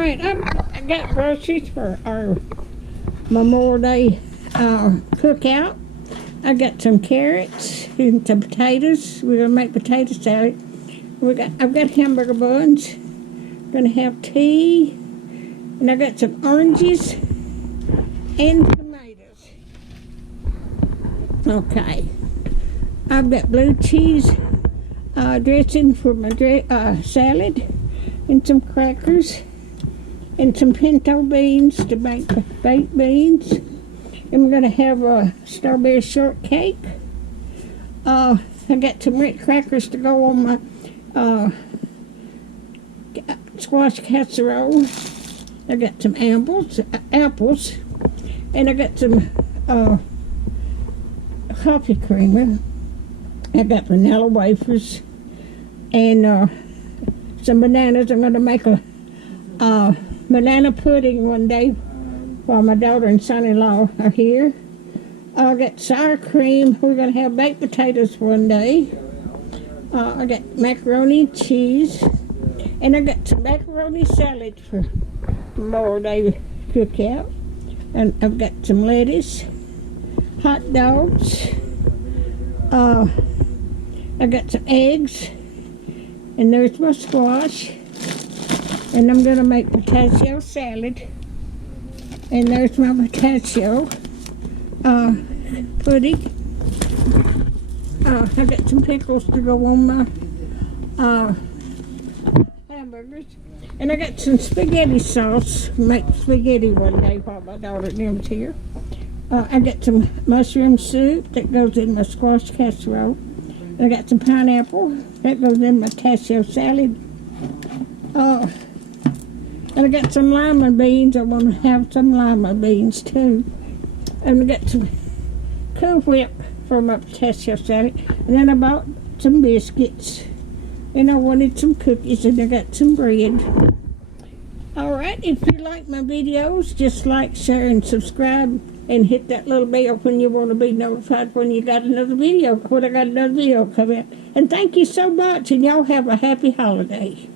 Alright, I got groceries for our Memorial Day cookout. I got some carrots and some potatoes. We're gonna make potato salad. I've got hamburger buns. Gonna have tea, and I got some oranges and tomatoes. Okay, I've got blue cheese dressing for my salad, and some crackers, and some pinto beans to make baked beans. And we're going to have a strawberry shortcake. I got some Ritz crackers to go on my squash casserole. I got some apples, and I got some coffee creamer. I got vanilla wafers and some bananas. I'm going to make a banana pudding one day while my daughter and son-in-law are here. I got sour cream. We're going to have baked potatoes one day. I got macaroni and cheese. And I got some macaroni salad for Memorial Day cookout. And I've got some lettuce, hot dogs. I got some eggs. And there's my squash. And I'm going to make potato salad. And there's my potato pudding. I got some pickles to go on my hamburgers. And I got some spaghetti sauce. Make spaghetti one day while my daughter and them's here. I got some mushroom soup that goes in my squash casserole. I got some pineapple that goes in my potato salad. And I got some lima beans. I want to have some lima beans too. And I got some Cool Whip for my potato salad. And then I bought some biscuits. And I wanted some cookies, and I got some bread. Alright, if you like my videos, just like, share, and subscribe. And hit that little bell when you want to be notified when you got another video, when I got another video come out. And thank you so much, and y'all have a happy holiday.